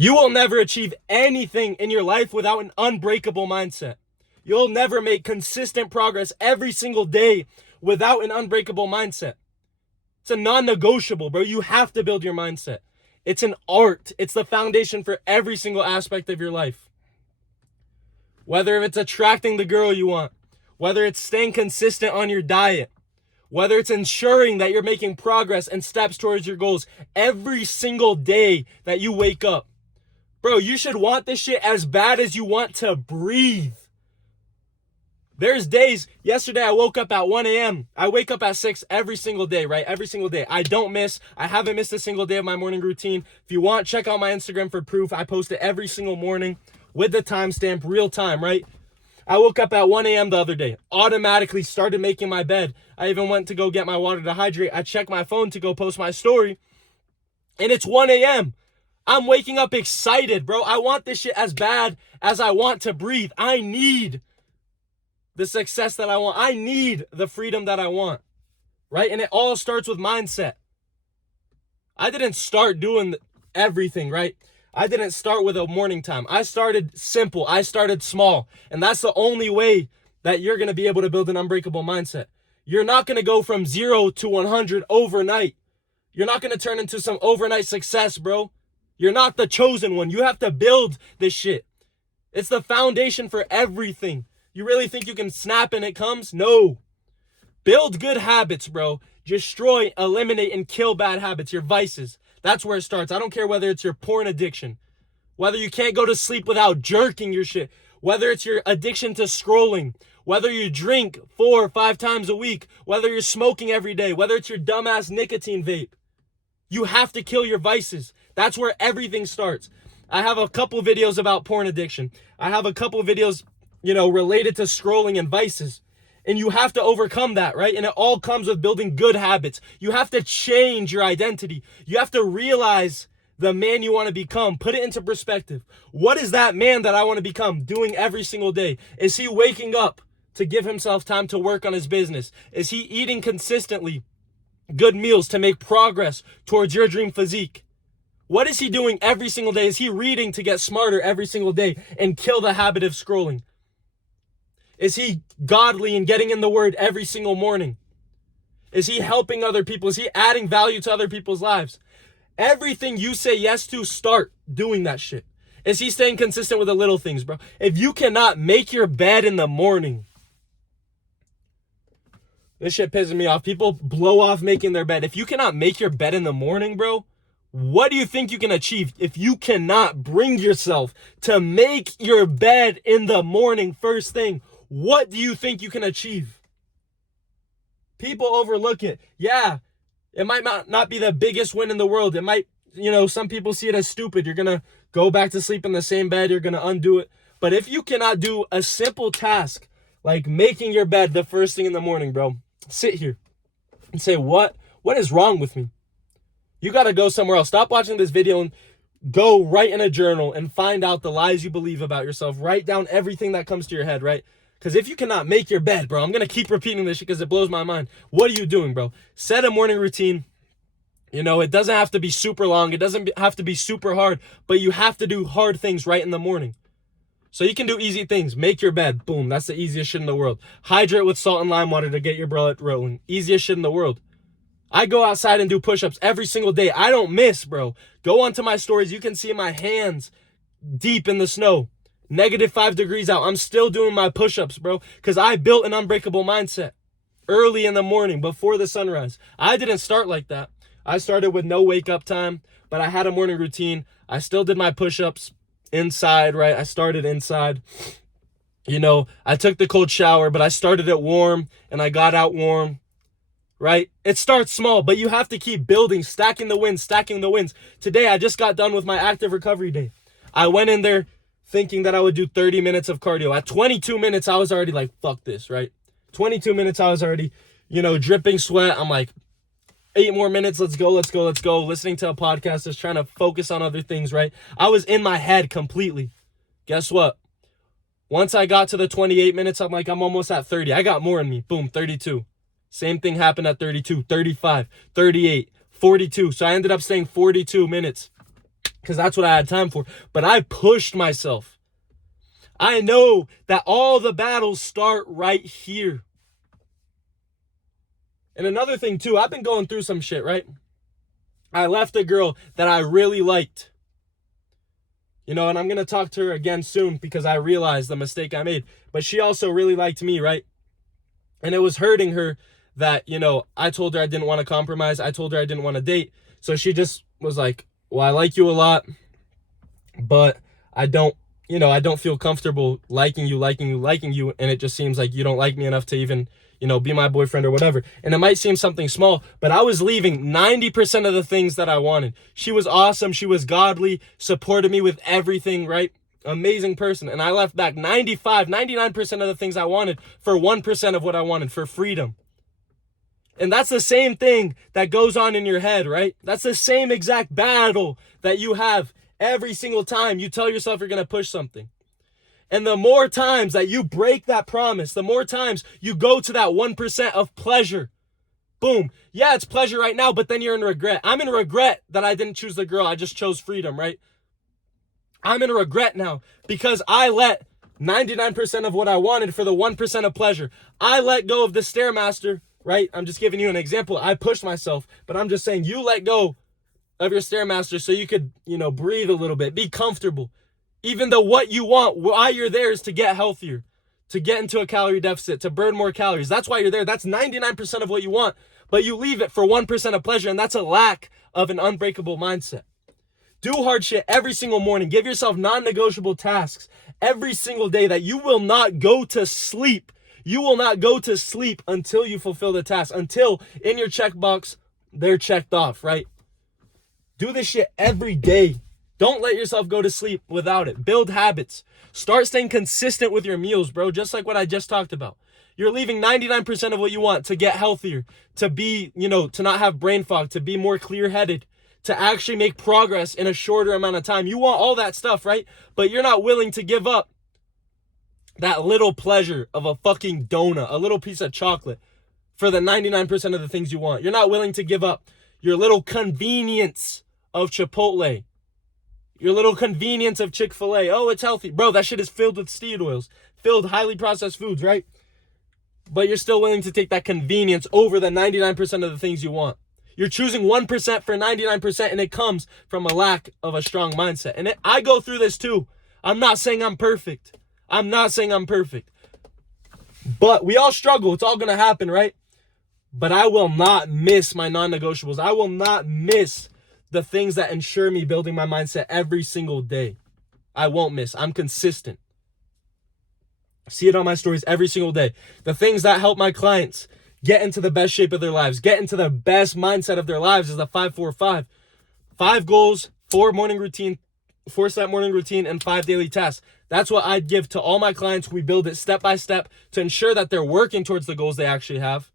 You will never achieve anything in your life without an unbreakable mindset. You'll never make consistent progress every single day without an unbreakable mindset. It's a non-negotiable, bro. You have to build your mindset. It's an art. It's the foundation for every single aspect of your life. Whether it's attracting the girl you want, whether it's staying consistent on your diet, whether it's ensuring that you're making progress and steps towards your goals every single day that you wake up. Bro, you should want this shit as bad as you want to breathe. There's days, yesterday I woke up at 1 a.m. I wake up at 6 every single day, right? Every single day. I don't miss. I haven't missed a single day of my morning routine. If you want, check out my Instagram for proof. I post it every single morning with the timestamp, real time, right? I woke up at 1 a.m. the other day, automatically started making my bed. I even went to go get my water to hydrate. I checked my phone to go post my story, and it's 1 a.m. I'm waking up excited, bro. I want this shit as bad as I want to breathe. I need the success that I want. I need the freedom that I want, right? And it all starts with mindset. I didn't start doing everything, right? I didn't start with a morning time. I started simple. I started small. And that's the only way that you're going to be able to build an unbreakable mindset. You're not going to go from 0 to 100 overnight. You're not going to turn into some overnight success, bro. You're not the chosen one. You have to build this shit. It's the foundation for everything. You really think you can snap and it comes? No. Build good habits, bro. Destroy, eliminate, and kill bad habits, your vices. That's where it starts. I don't care whether it's your porn addiction, whether you can't go to sleep without jerking your shit, whether it's your addiction to scrolling, whether you drink 4 or 5 times a week, whether you're smoking every day, whether it's your dumbass nicotine vape. You have to kill your vices. That's where everything starts. I have a couple videos about porn addiction. I have a couple videos, related to scrolling and vices. And you have to overcome that, right? And it all comes with building good habits. You have to change your identity. You have to realize the man you want to become. Put it into perspective. What is that man that I want to become doing every single day? Is he waking up to give himself time to work on his business? Is he eating consistently good meals to make progress towards your dream physique? What is he doing every single day? Is he reading to get smarter every single day and kill the habit of scrolling? Is he godly and getting in the word every single morning? Is he helping other people? Is he adding value to other people's lives? Everything you say yes to, start doing that shit. Is he staying consistent with the little things, bro? If you cannot make your bed in the morning, this shit pisses me off. People blow off making their bed. If you cannot make your bed in the morning, bro, what do you think you can achieve if you cannot bring yourself to make your bed in the morning first thing? What do you think you can achieve? People overlook it. Yeah, it might not be the biggest win in the world. It might, some people see it as stupid. You're going to go back to sleep in the same bed. You're going to undo it. But if you cannot do a simple task like making your bed the first thing in the morning, bro, sit here and say, what is wrong with me? You got to go somewhere else. Stop watching this video and go write in a journal and find out the lies you believe about yourself. Write down everything that comes to your head, right? Because if you cannot make your bed, bro, I'm going to keep repeating this shit because it blows my mind. What are you doing, bro? Set a morning routine. It doesn't have to be super long. It doesn't have to be super hard. But you have to do hard things right in the morning. So you can do easy things. Make your bed. Boom. That's the easiest shit in the world. Hydrate with salt and lime water to get your blood rolling. Easiest shit in the world. I go outside and do push-ups every single day. I don't miss, bro. Go onto my stories. You can see my hands deep in the snow. -5 degrees out. I'm still doing my push-ups, bro, because I built an unbreakable mindset early in the morning before the sunrise. I didn't start like that. I started with no wake-up time, but I had a morning routine. I still did my push-ups inside, right? I started inside. I took the cold shower, but I started it warm, and I got out warm, right? It starts small, but you have to keep building, stacking the wins. Today, I just got done with my active recovery day. I went in there thinking that I would do 30 minutes of cardio. At 22 minutes, I was already like, fuck this, right? 22 minutes, I was already, dripping sweat. I'm like, 8 more minutes, let's go. Listening to a podcast, just trying to focus on other things, right? I was in my head completely. Guess what? Once I got to the 28 minutes, I'm like, I'm almost at 30. I got more in me. Boom, 32. Same thing happened at 32, 35, 38, 42. So I ended up staying 42 minutes. because that's what I had time for. But I pushed myself. I know that all the battles start right here. And another thing too, I've been going through some shit, right? I left a girl that I really liked. And I'm going to talk to her again soon because I realized the mistake I made. But she also really liked me, right? And it was hurting her that, I told her I didn't want to compromise. I told her I didn't want to date. So she just was like, well, I like you a lot, but I don't feel comfortable liking you. And it just seems like you don't like me enough to even, be my boyfriend or whatever. And it might seem something small, but I was leaving 90% of the things that I wanted. She was awesome. She was godly, supported me with everything, right? Amazing person. And I left back 99% of the things I wanted for 1% of what I wanted, for freedom. And that's the same thing that goes on in your head, right? That's the same exact battle that you have every single time you tell yourself you're going to push something. And the more times that you break that promise, the more times you go to that 1% of pleasure. Boom. Yeah, it's pleasure right now, but then you're in regret. I'm in regret that I didn't choose the girl. I just chose freedom, right? I'm in regret now because I let 99% of what I wanted for the 1% of pleasure. I let go of the Stairmaster, right? I'm just giving you an example. I pushed myself, but I'm just saying you let go of your Stairmaster so you could, breathe a little bit, be comfortable. Even though what you want, why you're there is to get healthier, to get into a calorie deficit, to burn more calories. That's why you're there. That's 99% of what you want, but you leave it for 1% of pleasure, and that's a lack of an unbreakable mindset. Do hard shit every single morning. Give yourself non-negotiable tasks every single day that you will not go to sleep. You will not go to sleep until you fulfill the task, until in your checkbox, they're checked off, right? Do this shit every day. Don't let yourself go to sleep without it. Build habits. Start staying consistent with your meals, bro, just like what I just talked about. You're leaving 99% of what you want to get healthier, to be, to not have brain fog, to be more clear-headed, to actually make progress in a shorter amount of time. You want all that stuff, right? But you're not willing to give up that little pleasure of a fucking donut, a little piece of chocolate for the 99% of the things you want. You're not willing to give up your little convenience of Chipotle, your little convenience of Chick-fil-A. Oh, it's healthy. Bro, that shit is filled with steroid oils, filled highly processed foods, right? But you're still willing to take that convenience over the 99% of the things you want. You're choosing 1% for 99%, and it comes from a lack of a strong mindset. And I go through this too. I'm not saying I'm perfect. But we all struggle. It's all going to happen, right? But I will not miss my non-negotiables. I will not miss the things that ensure me building my mindset every single day. I won't miss. I'm consistent. See it on my stories every single day. The things that help my clients get into the best shape of their lives, get into the best mindset of their lives is the 5-4-5. 5 goals, 4 morning routine, 4-step morning routine, and 5 daily tasks. That's what I'd give to all my clients. We build it step by step to ensure that they're working towards the goals they actually have,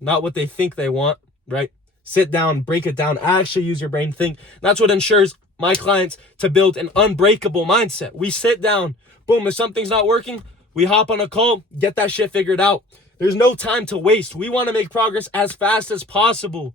not what they think they want, right? Sit down, break it down, actually use your brain, think. That's what ensures my clients to build an unbreakable mindset. We sit down, boom, if something's not working, we hop on a call, get that shit figured out. There's no time to waste. We want to make progress as fast as possible.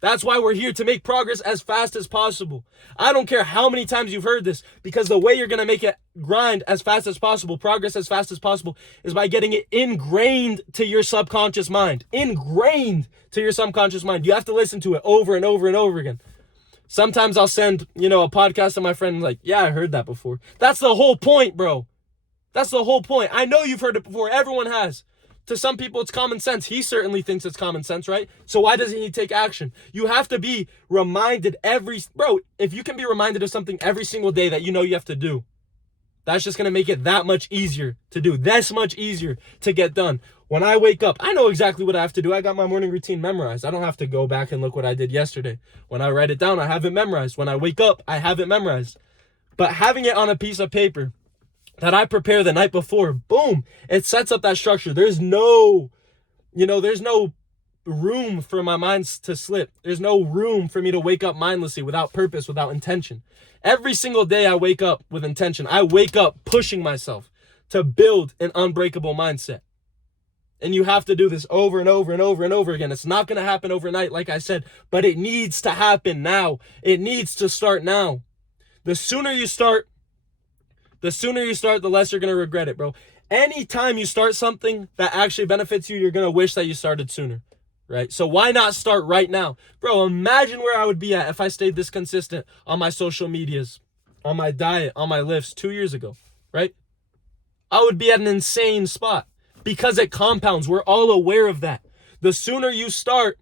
That's why we're here, to make progress as fast as possible. I don't care how many times you've heard this, because the way you're going to make it grind as fast as possible, progress as fast as possible, is by getting it ingrained to your subconscious mind. Ingrained to your subconscious mind. You have to listen to it over and over and over again. Sometimes I'll send, a podcast to my friend like, yeah, I heard that before. That's the whole point, bro. That's the whole point. I know you've heard it before. Everyone has. To some people, it's common sense. He certainly thinks it's common sense, right? So why doesn't he take action? You have to be reminded if you can be reminded of something every single day that you have to do, that's just going to make it that much easier to do. That's much easier to get done. When I wake up, I know exactly what I have to do. I got my morning routine memorized. I don't have to go back and look what I did yesterday. When I write it down, I have it memorized. When I wake up, I have it memorized. But having it on a piece of paper that I prepare the night before, boom, it sets up that structure. There's no room for my mind to slip. There's no room for me to wake up mindlessly, without purpose, without intention. Every single day I wake up with intention. I wake up pushing myself to build an unbreakable mindset. And you have to do this over and over and over and over again. It's not going to happen overnight, like I said, but it needs to happen now. It needs to start now. The sooner you start, the less you're going to regret it, bro. Anytime you start something that actually benefits you, you're going to wish that you started sooner, right? So why not start right now? Bro, imagine where I would be at if I stayed this consistent on my social medias, on my diet, on my lifts 2 years ago, right? I would be at an insane spot because it compounds. We're all aware of that. The sooner you start,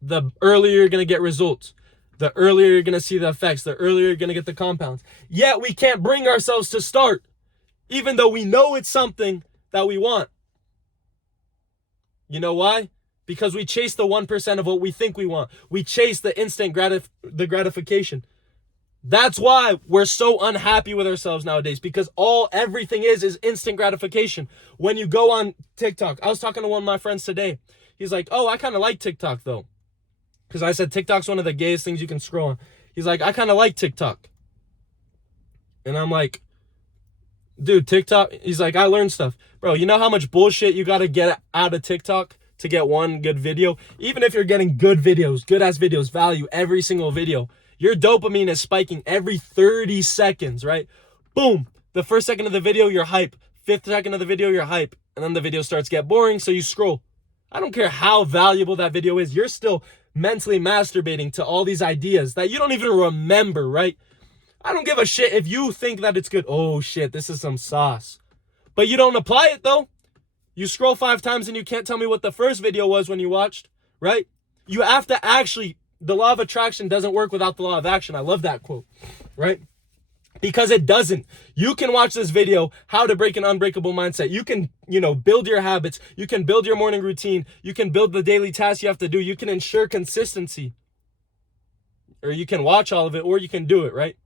the earlier you're going to get results. The earlier you're going to see the effects. The earlier you're going to get the compounds. Yet we can't bring ourselves to start, even though we know it's something that we want. You know why? Because we chase the 1% of what we think we want. We chase the instant gratification. That's why we're so unhappy with ourselves nowadays, because everything is instant gratification. When you go on TikTok, I was talking to one of my friends today. He's like, oh, I kind of like TikTok though. Because I said TikTok's one of the gayest things you can scroll on. He's like, I kind of like TikTok. And I'm like, dude, TikTok, he's like, I learned stuff. Bro, you know how much bullshit you got to get out of TikTok to get one good video? Even if you're getting good videos, good-ass videos, value every single video, your dopamine is spiking every 30 seconds, right? Boom. The first second of the video, you're hype. Fifth second of the video, you're hype. And then the video starts to get boring, so you scroll. I don't care how valuable that video is. You're still mentally masturbating to all these ideas that you don't even remember, right? I don't give a shit if you think that it's good. Oh shit, this is some sauce. But you don't apply it though. You scroll 5 times and you can't tell me what the first video was when you watched, right? You have to actually, the law of attraction doesn't work without the law of action. I love that quote, right? Because it doesn't. You can watch this video, how to break an unbreakable mindset. You can, build your habits. You can build your morning routine. You can build the daily tasks you have to do. You can ensure consistency. Or you can watch all of it, or you can do it, right?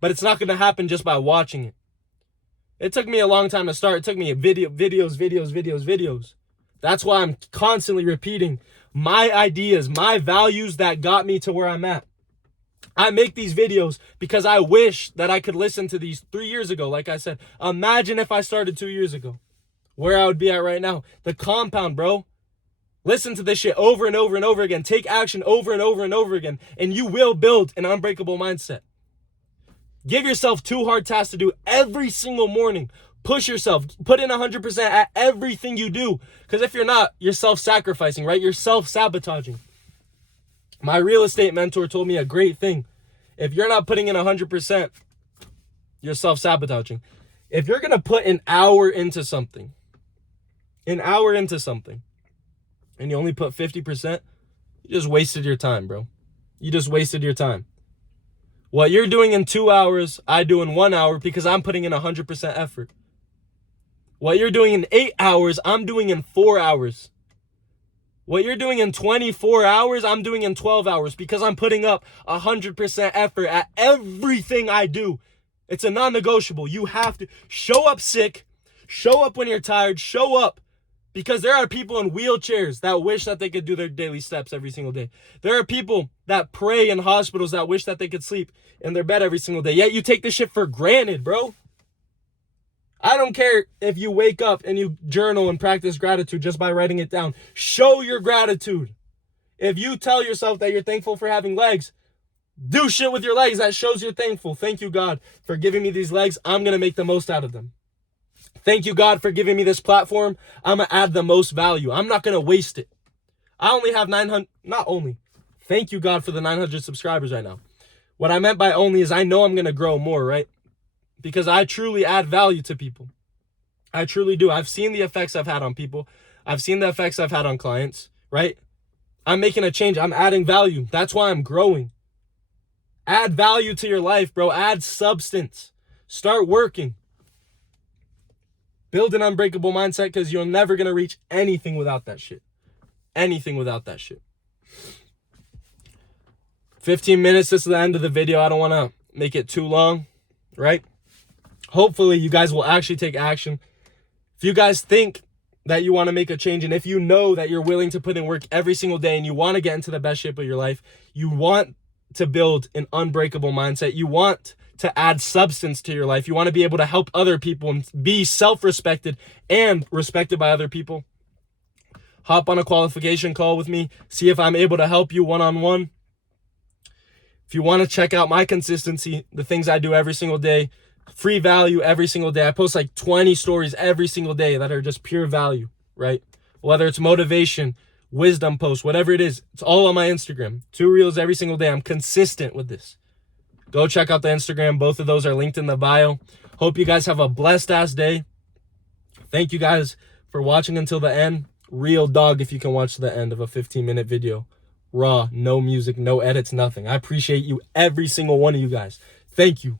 But it's not going to happen just by watching it. It took me a long time to start. It took me videos. That's why I'm constantly repeating my ideas, my values that got me to where I'm at. I make these videos because I wish that I could listen to these 3 years ago. Like I said, imagine if I started 2 years ago, where I would be at right now. The compound, bro. Listen to this shit over and over and over again. Take action over and over and over again, and you will build an unbreakable mindset. Give yourself 2 hard tasks to do every single morning. Push yourself. Put in 100% at everything you do. Because if you're not, you're self-sacrificing, right? You're self-sabotaging. My real estate mentor told me a great thing. If you're not putting in 100%, you're self-sabotaging. If you're going to put an hour into something, and you only put 50%, you just wasted your time, bro. You just wasted your time. What you're doing in 2 hours, I do in 1 hour because I'm putting in 100% effort. What you're doing in 8 hours, I'm doing in 4 hours. What you're doing in 24 hours, I'm doing in 12 hours because I'm putting up 100% effort at everything I do. It's a non-negotiable. You have to show up sick, show up when you're tired, show up. Because there are people in wheelchairs that wish that they could do their daily steps every single day. There are people that pray in hospitals that wish that they could sleep in their bed every single day. Yet you take this shit for granted, bro. I don't care if you wake up and you journal and practice gratitude just by writing it down. Show your gratitude. If you tell yourself that you're thankful for having legs, do shit with your legs that shows you're thankful. Thank you, God, for giving me these legs. I'm going to make the most out of them. Thank you, God, for giving me this platform. I'm going to add the most value. I'm not going to waste it. I only have 900, not only. Thank you, God, for the 900 subscribers right now. What I meant by only is I know I'm going to grow more, right? Because I truly add value to people. I truly do. I've seen the effects I've had on people. I've seen the effects I've had on clients, right? I'm making a change. I'm adding value. That's why I'm growing. Add value to your life, bro. Add substance. Start working. Build an unbreakable mindset because you're never going to reach anything without that shit. Anything without that shit. 15 minutes. This is the end of the video. I don't want to make it too long, right? Hopefully you guys will actually take action. If you guys think that you want to make a change, and if you know that you're willing to put in work every single day and you want to get into the best shape of your life, you want to build an unbreakable mindset, you want to add substance to your life, you want to be able to help other people and be self-respected and respected by other people, hop on a qualification call with me, see if I'm able to help you one-on-one. If you want to check out my consistency, the things I do every single day, free value every single day. I post like 20 stories every single day that are just pure value, right? Whether it's motivation, wisdom posts, whatever it is, it's all on my Instagram. 2 reels every single day. I'm consistent with this. Go check out the Instagram. Both of those are linked in the bio. Hope you guys have a blessed ass day. Thank you guys for watching until the end. Real dog if you can watch the end of a 15-minute video. Raw, no music, no edits, nothing. I appreciate you, every single one of you guys. Thank you.